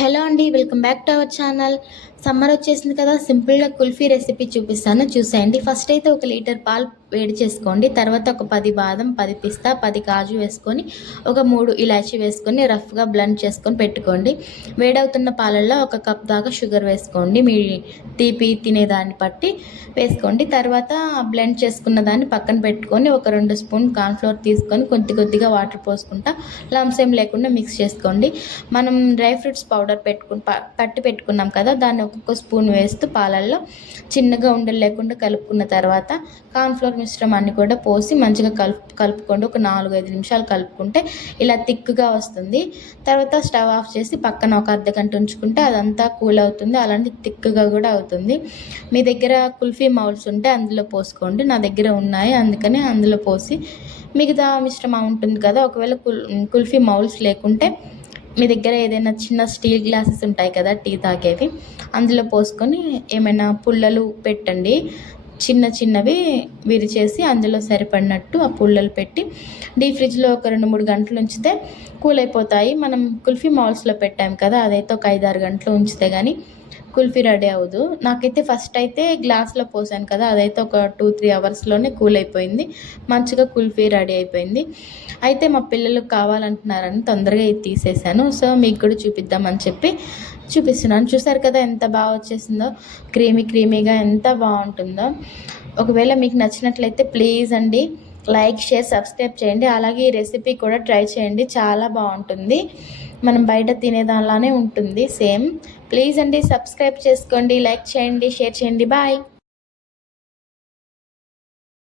Hello అండి, welcome back to our channel. Summer వచ్చేసింది కదా, సింపుల్గా కుల్ఫీ రెసిపీ చూపిస్తాను, చూసేయండి. ఫస్ట్ అయితే 1 లీటర్ పాలు వేడి చేసుకోండి. తర్వాత ఒక 10 బాదం, 10 పిస్తా, 10 కాజు వేసుకొని ఒక 3 ఇలాచీ వేసుకొని రఫ్గా బ్లెండ్ చేసుకొని పెట్టుకోండి. వేడవుతున్న పాలల్లో 1 కప్ దాకా షుగర్ వేసుకోండి. మీ తీపి తినేదాన్ని బట్టి వేసుకోండి. తర్వాత బ్లెండ్ చేసుకున్న దాన్ని పక్కన పెట్టుకొని ఒక 2 స్పూన్ కార్న్ఫ్లోర్ తీసుకొని కొద్దిగా వాటర్ పోసుకుంటా లంప్స్ ఏం లేకుండా మిక్స్ చేసుకోండి. మనం డ్రై ఫ్రూట్స్ పౌడర్ పట్టి పెట్టుకున్నాం కదా, దాన్ని ఒక్కొక్క స్పూన్ వేస్తూ పాలల్లో చిన్నగా ఉండలు లేకుండా కలుపుకున్న తర్వాత కార్న్ఫ్లోర్ మిశ్రమాన్ని కూడా పోసి మంచిగా కలుపుకోండి. ఒక 4-5 నిమిషాలు కలుపుకుంటే ఇలా థిక్గా వస్తుంది. తర్వాత స్టవ్ ఆఫ్ చేసి పక్కన ఒక అర్ధగంట ఉంచుకుంటే అదంతా కూల్ అవుతుంది. అలాంటి థిక్గా కూడా అవుతుంది. మీ దగ్గర కుల్ఫీ మౌల్స్ ఉంటే అందులో పోసుకోండి. నా దగ్గర ఉన్నాయి, అందుకని అందులో పోసి మిగతా మిశ్రమం ఉంటుంది కదా, ఒకవేళ కుల్ఫీ మౌల్స్ లేకుంటే మీ దగ్గర ఏదైనా చిన్న స్టీల్ గ్లాసెస్ ఉంటాయి కదా టీ తాగేవి, అందులో పోసుకొని ఏమైనా పుల్లలు పెట్టండి. చిన్నవి విరిచేసి అందులో సరిపడినట్టు ఆ పుల్లలు పెట్టి డీప్ ఫ్రిడ్జ్లో ఒక 2-3 గంటలు ఉంచితే కూల్ అయిపోతాయి. మనం కుల్ఫీ మౌల్స్లో పెట్టాం కదా, అదైతే ఒక 5-6 గంటలు ఉంచితే కానీ కుల్ఫీ రెడీ అవ్వదు. నాకైతే ఫస్ట్ అయితే గ్లాస్లో పోసాను కదా, అదైతే ఒక 2-3 అవర్స్లోనే కూల్ అయిపోయింది. మంచిగా కుల్ఫీ రెడీ అయిపోయింది. అయితే మా పిల్లలకు కావాలంటున్నారని తొందరగా ఇది తీసేసాను. సో మీకు కూడా చూపిద్దామని చెప్పి చూపిస్తున్నాను. చూసారు కదా ఎంత బాగా వచ్చేసిందో, క్రీమీగా ఎంత బాగుంటుందో. ఒకవేళ మీకు నచ్చినట్లయితే ప్లీజ్ అండి లైక్, షేర్, సబ్స్క్రైబ్ చేయండి. అలాగే ఈ రెసిపీ కూడా ట్రై చేయండి, చాలా బాగుంటుంది. మనం బయట తినేదానిలానే ఉంటుంది సేమ్. ప్లీజ్ అండి సబ్స్క్రైబ్ చేసుకోండి, లైక్ చేయండి, షేర్ చేయండి. బాయ్.